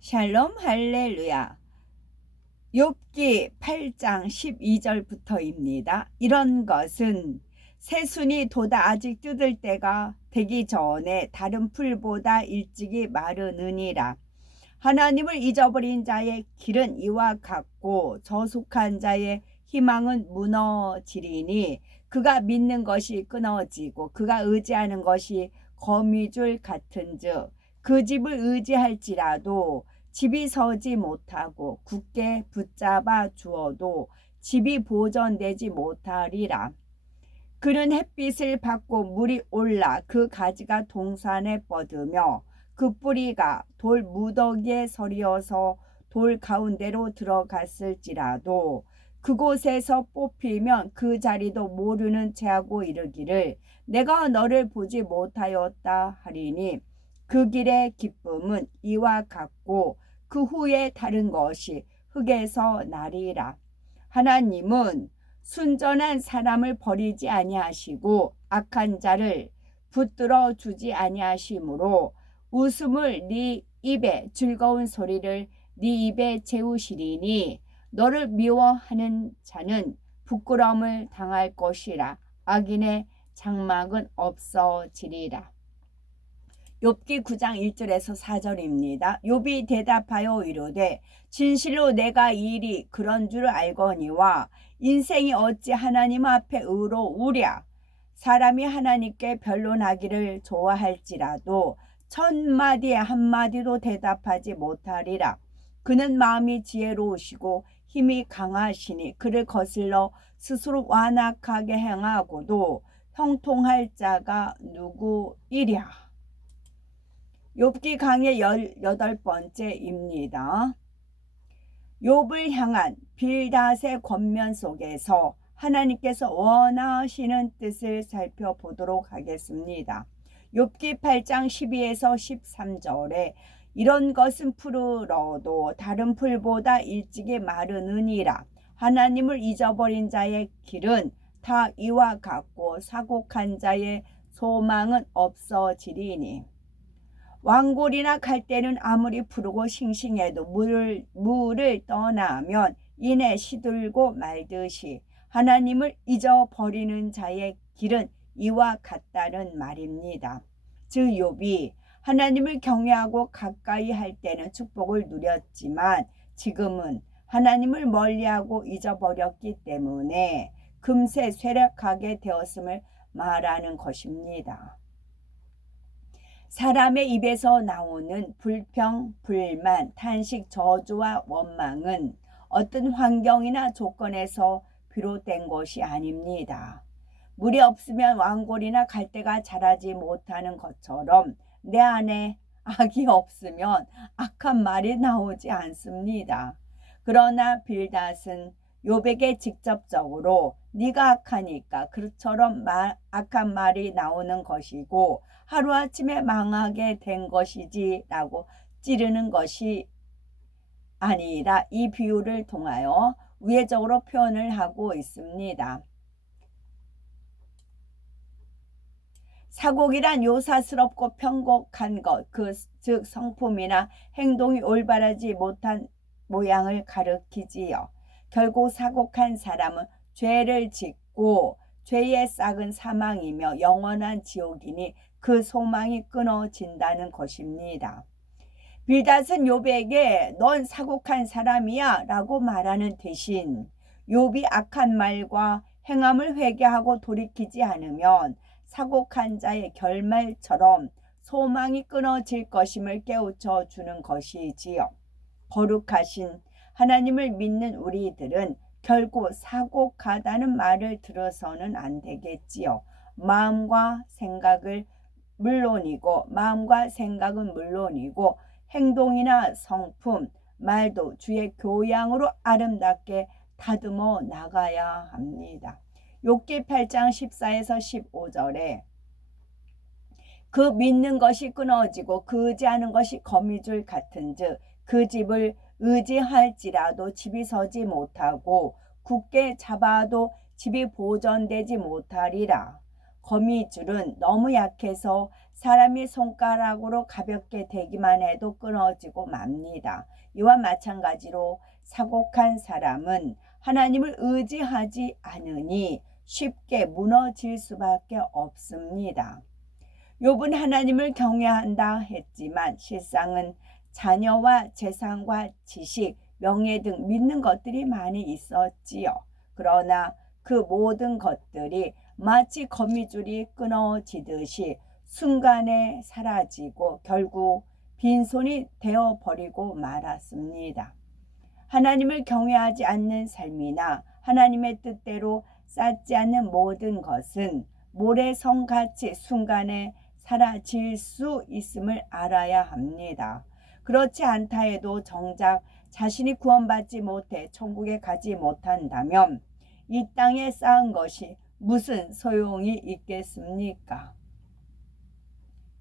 샬롬 할렐루야. 욥기 8장 12절부터입니다. 이런 것은 새순이 돋아 아직 뜯을 때가 되기 전에 다른 풀보다 일찍이 마르느니라. 하나님을 잊어버린 자의 길은 이와 같고 저속한 자의 희망은 무너지리니 그가 믿는 것이 끊어지고 그가 의지하는 것이 거미줄 같은즉 그 집을 의지할지라도 집이 서지 못하고 굳게 붙잡아 주어도 집이 보존되지 못하리라. 그는 햇빛을 받고 물이 올라 그 가지가 동산에 뻗으며 그 뿌리가 돌 무더기에 서리어서 돌 가운데로 들어갔을지라도 그곳에서 뽑히면 그 자리도 모르는 체하고 이르기를 내가 너를 보지 못하였다 하리니 그 길의 기쁨은 이와 같고 그 후에 다른 것이 흙에서 나리라. 하나님은 순전한 사람을 버리지 아니하시고 악한 자를 붙들어 주지 아니하시므로 웃음을 네 입에 즐거운 소리를 네 입에 채우시리니 너를 미워하는 자는 부끄러움을 당할 것이라. 악인의 장막은 없어지리라. 욥기 9장 1절에서 4절입니다. 욥이 대답하여 이르되 진실로 내가 이 일이 그런 줄 알거니와 인생이 어찌 하나님 앞에 의로우랴. 사람이 하나님께 변론하기를 좋아할지라도 천마디에 한마디도 대답하지 못하리라. 그는 마음이 지혜로우시고 힘이 강하시니 그를 거슬러 스스로 완악하게 행하고도 형통할 자가 누구이랴. 욥기 강의 18번째입니다. 욥을 향한 빌닷의 권면 속에서 하나님께서 원하시는 뜻을 살펴보도록 하겠습니다. 욥기 8장 12에서 13절에 이런 것은 푸르러도 다른 풀보다 일찍이 마르느니라. 하나님을 잊어버린 자의 길은 다 이와 같고 사곡한 자의 소망은 없어지리니 왕골이나 갈대는 아무리 푸르고 싱싱해도 물을 떠나면 이내 시들고 말듯이 하나님을 잊어버리는 자의 길은 이와 같다는 말입니다. 즉 욥이 하나님을 경외하고 가까이 할 때는 축복을 누렸지만 지금은 하나님을 멀리하고 잊어버렸기 때문에 금세 쇠락하게 되었음을 말하는 것입니다. 사람의 입에서 나오는 불평, 불만, 탄식, 저주와 원망은 어떤 환경이나 조건에서 비롯된 것이 아닙니다. 물이 없으면 왕골이나 갈대가 자라지 못하는 것처럼 내 안에 악이 없으면 악한 말이 나오지 않습니다. 그러나 빌닷은 욥에게 직접적으로 네가 악하니까 그처럼 악한 말이 나오는 것이고 하루아침에 망하게 된 것이지 라고 찌르는 것이 아니라 이 비유를 통하여 우회적으로 표현을 하고 있습니다. 사곡이란 요사스럽고 편곡한 것, 즉 성품이나 행동이 올바르지 못한 모양을 가리키지요. 결국 사곡한 사람은 죄를 짓고 죄의 싹은 사망이며 영원한 지옥이니 그 소망이 끊어진다는 것입니다. 빌닷은 욥에게 넌 사곡한 사람이야 라고 말하는 대신 욥이 악한 말과 행함을 회개하고 돌이키지 않으면 사곡한 자의 결말처럼 소망이 끊어질 것임을 깨우쳐 주는 것이지요. 거룩하신 하나님을 믿는 우리들은 결코 사곡하다는 말을 들어서는 안 되겠지요. 마음과 생각은 물론이고 행동이나 성품, 말도 주의 교양으로 아름답게 다듬어 나가야 합니다. 욥기 8장 14에서 15절에 그 믿는 것이 끊어지고 그 의지하는 것이 거미줄 같은즉 그 집을 의지할지라도 집이 서지 못하고 굳게 잡아도 집이 보존되지 못하리라. 거미줄은 너무 약해서 사람이 손가락으로 가볍게 대기만 해도 끊어지고 맙니다. 이와 마찬가지로 사곡한 사람은 하나님을 의지하지 않으니 쉽게 무너질 수밖에 없습니다. 욥은 하나님을 경외한다 했지만 실상은 자녀와 재산과 지식, 명예 등 믿는 것들이 많이 있었지요. 그러나 그 모든 것들이 마치 거미줄이 끊어지듯이 순간에 사라지고 결국 빈손이 되어버리고 말았습니다. 하나님을 경외하지 않는 삶이나 하나님의 뜻대로 쌓지 않는 모든 것은 모래성같이 순간에 사라질 수 있음을 알아야 합니다. 그렇지 않다 해도 정작 자신이 구원받지 못해 천국에 가지 못한다면 이 땅에 쌓은 것이 무슨 소용이 있겠습니까?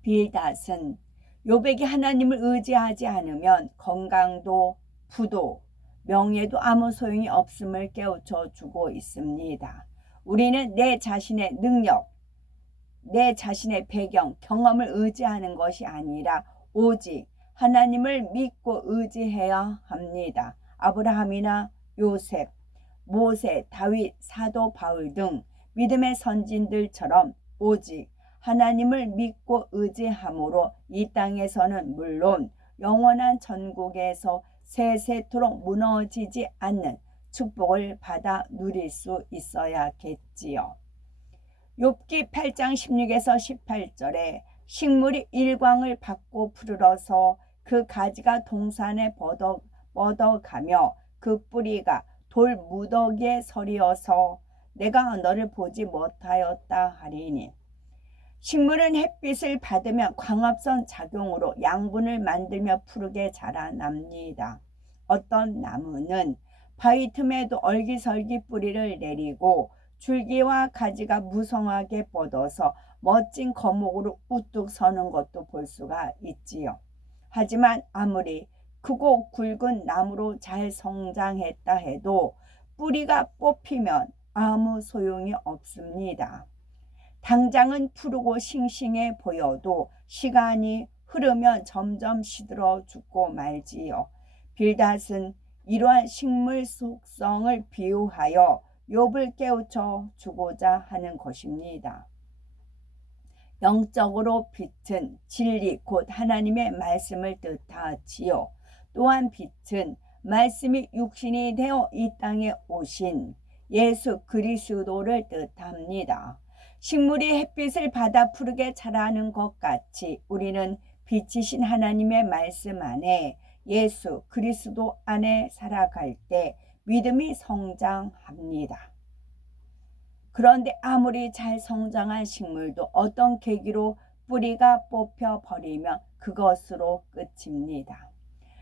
빌닷은 욥에게 하나님을 의지하지 않으면 건강도 부도 명예도 아무 소용이 없음을 깨우쳐 주고 있습니다. 우리는 내 자신의 능력, 내 자신의 배경, 경험을 의지하는 것이 아니라 오직 하나님을 믿고 의지해야 합니다. 아브라함이나 요셉, 모세, 다윗, 사도 바울 등 믿음의 선진들처럼 오직 하나님을 믿고 의지함으로 이 땅에서는 물론 영원한 천국에서 세세토록 무너지지 않는 축복을 받아 누릴 수 있어야겠지요. 욥기 8장 16에서 18절에 식물이 일광을 받고 푸르러서 그 가지가 동산에 뻗어가며 그 뿌리가 돌 무더기에 서리어서 내가 너를 보지 못하였다 하리니. 식물은 햇빛을 받으며 광합성 작용으로 양분을 만들며 푸르게 자라납니다. 어떤 나무는 바위 틈에도 얼기설기 뿌리를 내리고 줄기와 가지가 무성하게 뻗어서 멋진 거목으로 우뚝 서는 것도 볼 수가 있지요. 하지만 아무리 크고 굵은 나무로 잘 성장했다 해도 뿌리가 뽑히면 아무 소용이 없습니다. 당장은 푸르고 싱싱해 보여도 시간이 흐르면 점점 시들어 죽고 말지요. 빌닷은 이러한 식물 속성을 비유하여 욥을 깨우쳐 주고자 하는 것입니다. 영적으로 빛은 진리 곧 하나님의 말씀을 뜻하지요. 또한 빛은 말씀이 육신이 되어 이 땅에 오신 예수 그리스도를 뜻합니다. 식물이 햇빛을 받아 푸르게 자라는 것 같이 우리는 빛이신 하나님의 말씀 안에 예수 그리스도 안에 살아갈 때 믿음이 성장합니다. 그런데 아무리 잘 성장한 식물도 어떤 계기로 뿌리가 뽑혀버리면 그것으로 끝입니다.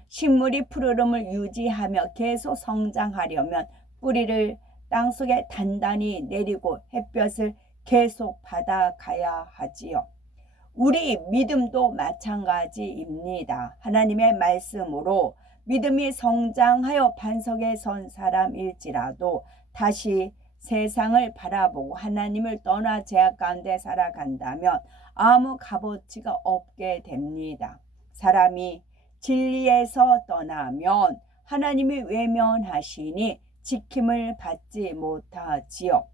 식물이 푸르름을 유지하며 계속 성장하려면 뿌리를 땅속에 단단히 내리고 햇볕을 계속 받아가야 하지요. 우리 믿음도 마찬가지입니다. 하나님의 말씀으로 믿음이 성장하여 반석에 선 사람일지라도 다시 세상을 바라보고 하나님을 떠나 죄악 가운데 살아간다면 아무 값어치가 없게 됩니다. 사람이 진리에서 떠나면 하나님이 외면하시니 지킴을 받지 못하지요.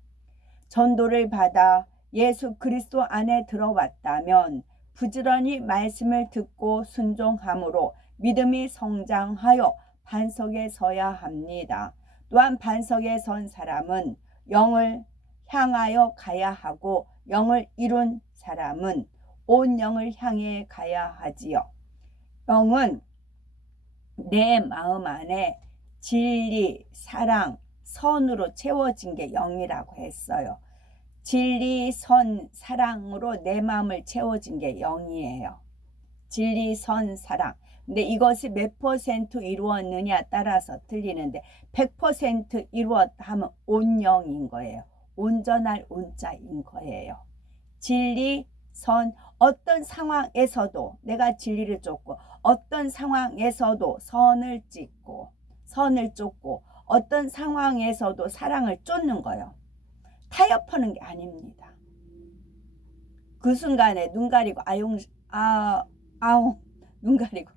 전도를 받아 예수 그리스도 안에 들어왔다면 부지런히 말씀을 듣고 순종함으로 믿음이 성장하여 반석에 서야 합니다. 또한 반석에 선 사람은 영을 향하여 가야 하고 영을 이룬 사람은 온 영을 향해 가야 하지요. 영은 내 마음 안에 진리, 사랑, 선으로 채워진 게 영이라고 했어요. 진리, 선, 사랑으로 내 마음을 채워진 게 영이에요. 진리, 선, 사랑. 근데 이것이 몇 퍼센트 이루었느냐 따라서 틀리는데 100% 이루었다 하면 온영인 거예요. 온전할 온자인 거예요. 진리, 선, 어떤 상황에서도 내가 진리를 쫓고 어떤 상황에서도 선을 쫓고 어떤 상황에서도 사랑을 쫓는 거예요. 타협하는 게 아닙니다. 그 순간에 눈 가리고 아웅 눈 가리고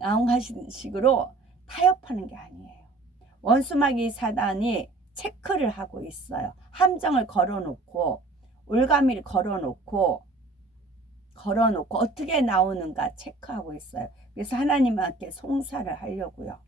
아웅 하시는 식으로 타협하는 게 아니에요. 원수마귀 사단이 체크를 하고 있어요. 함정을 걸어놓고 올가미를 걸어놓고 어떻게 나오는가 체크하고 있어요. 그래서 하나님한테 송사를 하려고요.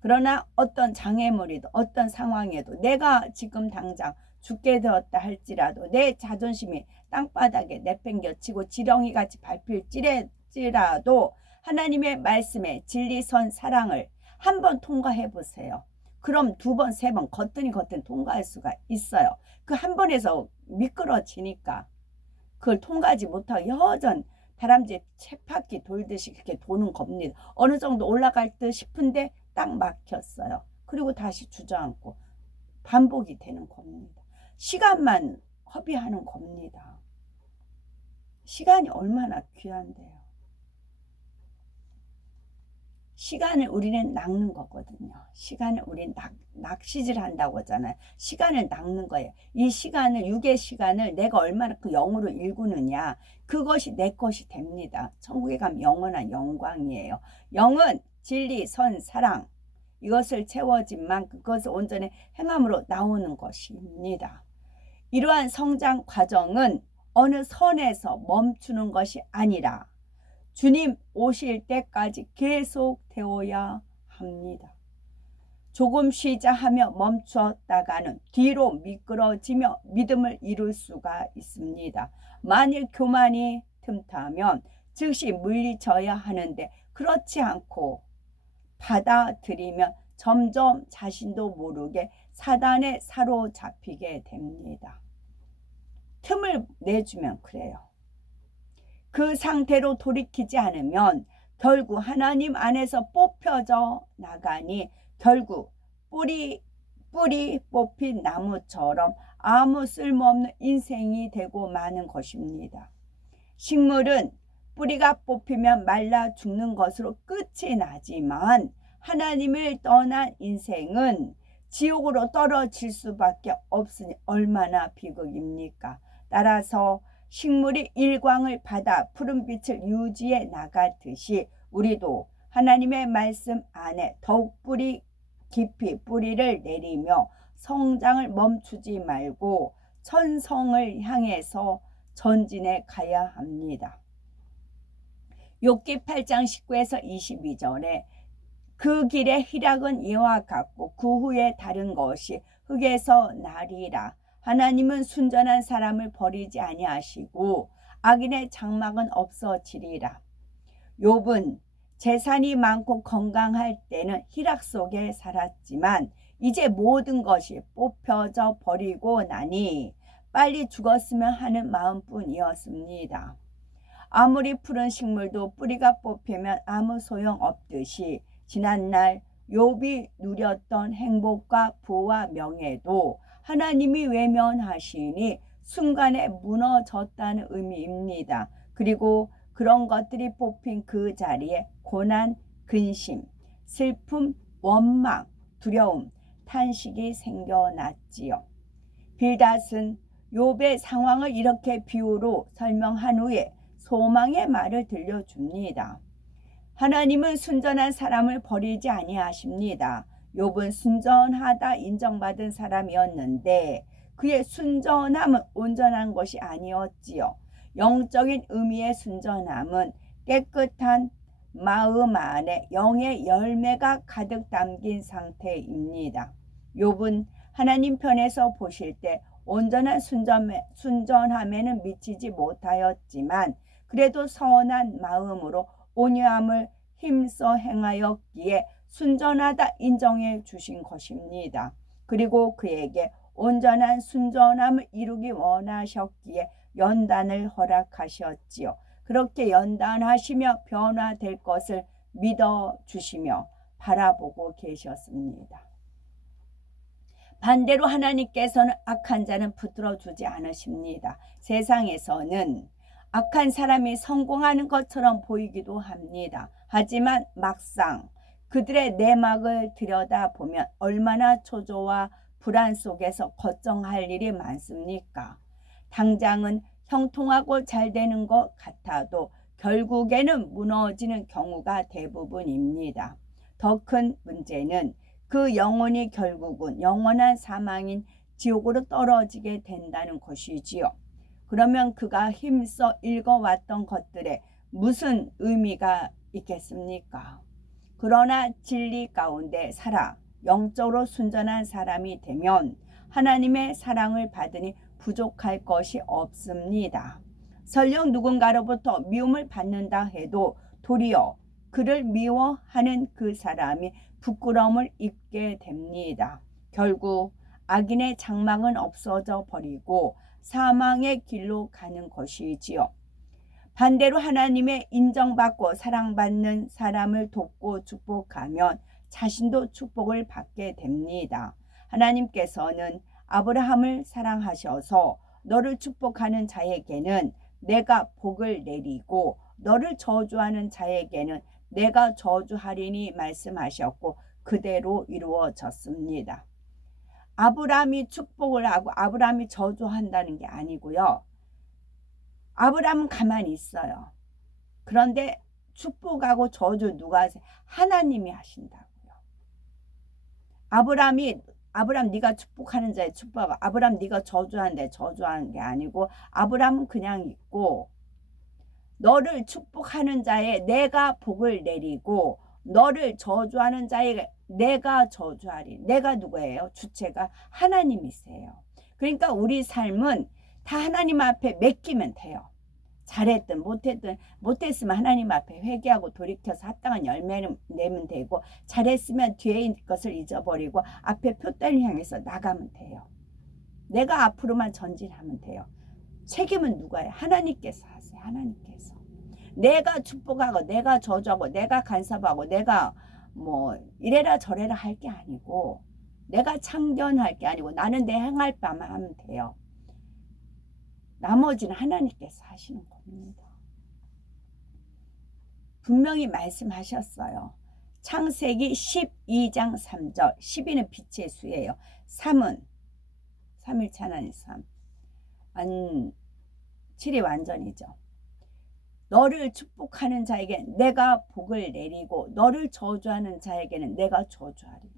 그러나 어떤 장애물이든 어떤 상황에도 내가 지금 당장 죽게 되었다 할지라도 내 자존심이 땅바닥에 내팽겨치고 지렁이같이 밟힐지라도 하나님의 말씀에 진리선 사랑을 한번 통과해 보세요. 그럼 두 번, 세 번 거뜬히 통과할 수가 있어요. 그 한 번에서 미끄러지니까 그걸 통과하지 못하고 여전 다람쥐 쳇바퀴 돌듯이 그렇게 도는 겁니다. 어느 정도 올라갈 듯 싶은데 딱 막혔어요. 그리고 다시 주저앉고 반복이 되는 겁니다. 시간만 허비하는 겁니다. 시간이 얼마나 귀한데요. 시간을 우리는 낚는 거거든요. 시간을 우리는 낚시질 한다고 하잖아요. 시간을 낚는 거예요. 이 시간을, 육의 시간을 내가 얼마나 그 영으로 일구느냐, 그것이 내 것이 됩니다. 천국에 가면 영원한 영광이에요. 영은 진리, 선, 사랑, 이것을 채워진만 그것을 온전히 행함으로 나오는 것입니다. 이러한 성장 과정은 어느 선에서 멈추는 것이 아니라 주님 오실 때까지 계속 되어야 합니다. 조금 쉬자 하며 멈추었다가는 뒤로 미끄러지며 믿음을 잃을 수가 있습니다. 만일 교만이 틈타면 즉시 물리쳐야 하는데 그렇지 않고 받아들이면 점점 자신도 모르게 사단에 사로잡히게 됩니다. 틈을 내주면 그래요. 그 상태로 돌이키지 않으면 결국 하나님 안에서 뽑혀져 나가니 결국 뿌리 뽑힌 나무처럼 아무 쓸모없는 인생이 되고 마는 것입니다. 식물은 뿌리가 뽑히면 말라 죽는 것으로 끝이 나지만 하나님을 떠난 인생은 지옥으로 떨어질 수밖에 없으니 얼마나 비극입니까? 따라서 식물이 일광을 받아 푸른빛을 유지해 나가듯이 우리도 하나님의 말씀 안에 더욱 깊이 뿌리를 내리며 성장을 멈추지 말고 천성을 향해서 전진해 가야 합니다. 욥기 8장 19에서 22절에 그 길의 희락은 이와 같고 그 후에 다른 것이 흙에서 나리라. 하나님은 순전한 사람을 버리지 아니하시고 악인의 장막은 없어지리라. 욥은 재산이 많고 건강할 때는 희락 속에 살았지만 이제 모든 것이 뽑혀져 버리고 나니 빨리 죽었으면 하는 마음뿐이었습니다. 아무리 푸른 식물도 뿌리가 뽑히면 아무 소용없듯이 지난날 욥이 누렸던 행복과 부와 명예도 하나님이 외면하시니 순간에 무너졌다는 의미입니다. 그리고 그런 것들이 뽑힌 그 자리에 고난, 근심, 슬픔, 원망, 두려움, 탄식이 생겨났지요. 빌닷은 욥의 상황을 이렇게 비유로 설명한 후에 소망의 말을 들려줍니다. 하나님은 순전한 사람을 버리지 아니하십니다. 욥은 순전하다 인정받은 사람이었는데 그의 순전함은 온전한 것이 아니었지요. 영적인 의미의 순전함은 깨끗한 마음 안에 영의 열매가 가득 담긴 상태입니다. 욥은 하나님 편에서 보실 때 온전한 순전함에는 미치지 못하였지만 그래도 선한 마음으로 온유함을 힘써 행하였기에 순전하다 인정해 주신 것입니다. 그리고 그에게 온전한 순전함을 이루기 원하셨기에 연단을 허락하셨지요. 그렇게 연단하시며 변화될 것을 믿어주시며 바라보고 계셨습니다. 반대로 하나님께서는 악한 자는 붙들어 주지 않으십니다. 세상에서는 악한 사람이 성공하는 것처럼 보이기도 합니다. 하지만 막상 그들의 내막을 들여다보면 얼마나 초조와 불안 속에서 걱정할 일이 많습니까? 당장은 형통하고 잘 되는 것 같아도 결국에는 무너지는 경우가 대부분입니다. 더 큰 문제는 그 영혼이 결국은 영원한 사망인 지옥으로 떨어지게 된다는 것이지요. 그러면 그가 힘써 읽어왔던 것들에 무슨 의미가 있겠습니까? 그러나 진리 가운데 살아 영적으로 순전한 사람이 되면 하나님의 사랑을 받으니 부족할 것이 없습니다. 설령 누군가로부터 미움을 받는다 해도 도리어 그를 미워하는 그 사람이 부끄러움을 입게 됩니다. 결국 악인의 장막은 없어져 버리고 사망의 길로 가는 것이지요. 반대로 하나님의 인정받고 사랑받는 사람을 돕고 축복하면 자신도 축복을 받게 됩니다. 하나님께서는 아브라함을 사랑하셔서 너를 축복하는 자에게는 내가 복을 내리고 너를 저주하는 자에게는 내가 저주하리니 말씀하셨고 그대로 이루어졌습니다. 아브라함이 축복을 하고 아브라함이 저주한다는 게 아니고요. 아브라함은 가만히 있어요. 그런데 축복하고 저주 누가 하세요? 하나님이 하신다고요. 아브라함 네가 축복하는 자에 축복하고 아브라함 네가 저주하는 데 저주하는 게 아니고 아브라함은 그냥 있고 너를 축복하는 자에 내가 복을 내리고 너를 저주하는 자에 내가 저주하리. 내가 누구예요? 주체가 하나님이세요. 그러니까 우리 삶은 다 하나님 앞에 맡기면 돼요. 잘했든 못했으면 하나님 앞에 회개하고 돌이켜서 합당한 열매를 내면 되고 잘했으면 뒤에 것을 잊어버리고 앞에 표대를 향해서 나가면 돼요. 내가 앞으로만 전진하면 돼요. 책임은 누가요? 하나님께서 하세요. 하나님께서. 내가 축복하고 내가 저주하고 내가 간섭하고 내가 뭐 이래라 저래라 할 게 아니고 내가 참견할 게 아니고 나는 내 행할 바만 하면 돼요. 나머지는 하나님께서 하시는 겁니다. 분명히 말씀하셨어요. 창세기 12장 3절 12는 빛의 수예요. 3은 3일차 하나님 3 7이 완전이죠. 너를 축복하는 자에게 내가 복을 내리고 너를 저주하는 자에게는 내가 저주하리니.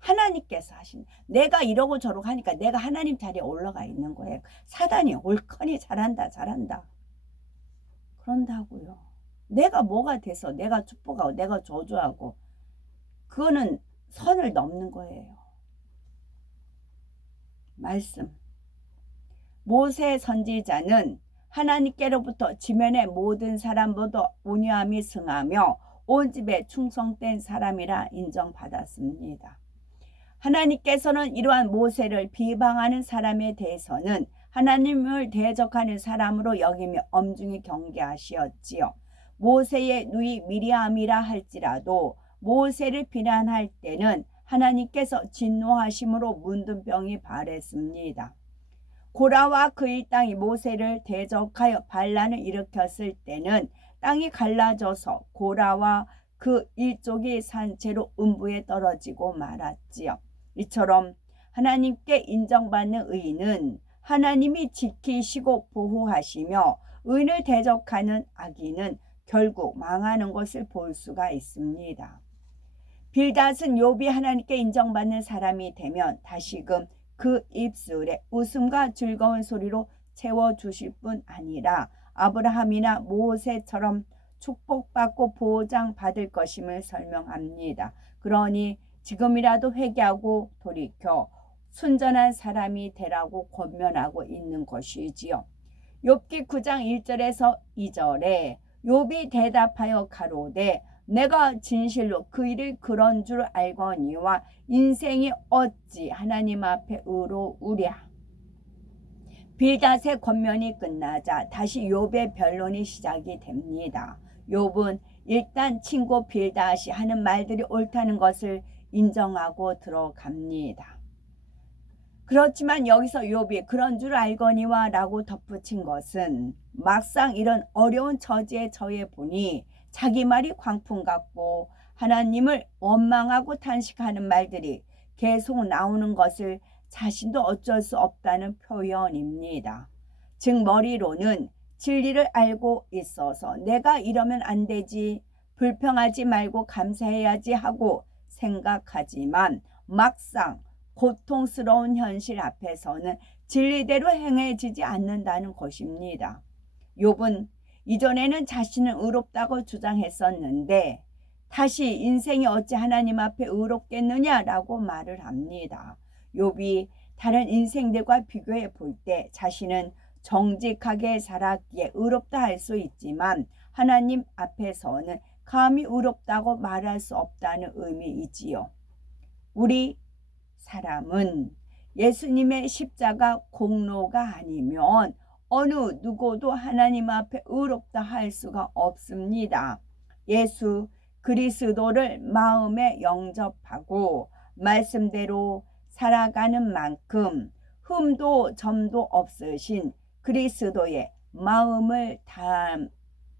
하나님께서 하신 내가 이러고 저러고 하니까 내가 하나님 자리에 올라가 있는 거예요. 사단이 옳거니 잘한다 그런다고요. 내가 뭐가 돼서 내가 축복하고 내가 저주하고 그거는 선을 넘는 거예요. 말씀 모세 선지자는 하나님께로부터 지면의 모든 사람보다 온유함이 승하며 온 집에 충성된 사람이라 인정받았습니다. 하나님께서는 이러한 모세를 비방하는 사람에 대해서는 하나님을 대적하는 사람으로 여기며 엄중히 경계하시었지요. 모세의 누이 미리암이라 할지라도 모세를 비난할 때는 하나님께서 진노하심으로 문둥병이 발했습니다. 고라와 그 일당이 모세를 대적하여 반란을 일으켰을 때는 땅이 갈라져서 고라와 그 일족이 산채로 음부에 떨어지고 말았지요. 이처럼 하나님께 인정받는 의인은 하나님이 지키시고 보호하시며 의인을 대적하는 악인은 결국 망하는 것을 볼 수가 있습니다. 빌닷은 욥이 하나님께 인정받는 사람이 되면 다시금 그 입술에 웃음과 즐거운 소리로 채워주실 뿐 아니라 아브라함이나 모세처럼 축복받고 보장받을 것임을 설명합니다. 그러니 지금이라도 회개하고 돌이켜 순전한 사람이 되라고 권면하고 있는 것이지요. 욥기 9장 1절에서 2절에 욥이 대답하여 가로되 내가 진실로 그 일을 그런 줄 알거니와 인생이 어찌 하나님 앞에 의로우랴. 빌닷의 권면이 끝나자 다시 욥의 변론이 시작이 됩니다. 욥은 일단 친구 빌닷이 하는 말들이 옳다는 것을 인정하고 들어갑니다. 그렇지만 여기서 욥이 그런 줄 알거니와 라고 덧붙인 것은 막상 이런 어려운 처지에 처해 보니 자기 말이 광풍 같고 하나님을 원망하고 탄식하는 말들이 계속 나오는 것을 자신도 어쩔 수 없다는 표현입니다. 즉 머리로는 진리를 알고 있어서 내가 이러면 안 되지, 불평하지 말고 감사해야지 하고 생각하지만 막상 고통스러운 현실 앞에서는 진리대로 행해지지 않는다는 것입니다. 욥은 이전에는 자신은 의롭다고 주장했었는데 다시 인생이 어찌 하나님 앞에 의롭겠느냐라고 말을 합니다. 욥이 다른 인생들과 비교해 볼 때 자신은 정직하게 살았기에 의롭다 할 수 있지만 하나님 앞에서는 감히 의롭다고 말할 수 없다는 의미이지요. 우리 사람은 예수님의 십자가 공로가 아니면 어느 누구도 하나님 앞에 의롭다 할 수가 없습니다. 예수 그리스도를 마음에 영접하고 말씀대로 살아가는 만큼 흠도 점도 없으신 그리스도의 마음을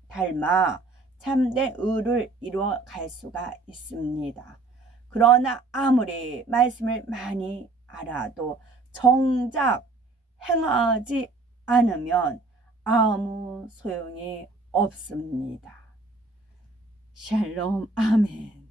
닮아 참된 의를 이루어 갈 수가 있습니다. 그러나 아무리 말씀을 많이 알아도 정작 행하지 않으면 아무 소용이 없습니다. 샬롬, 아멘.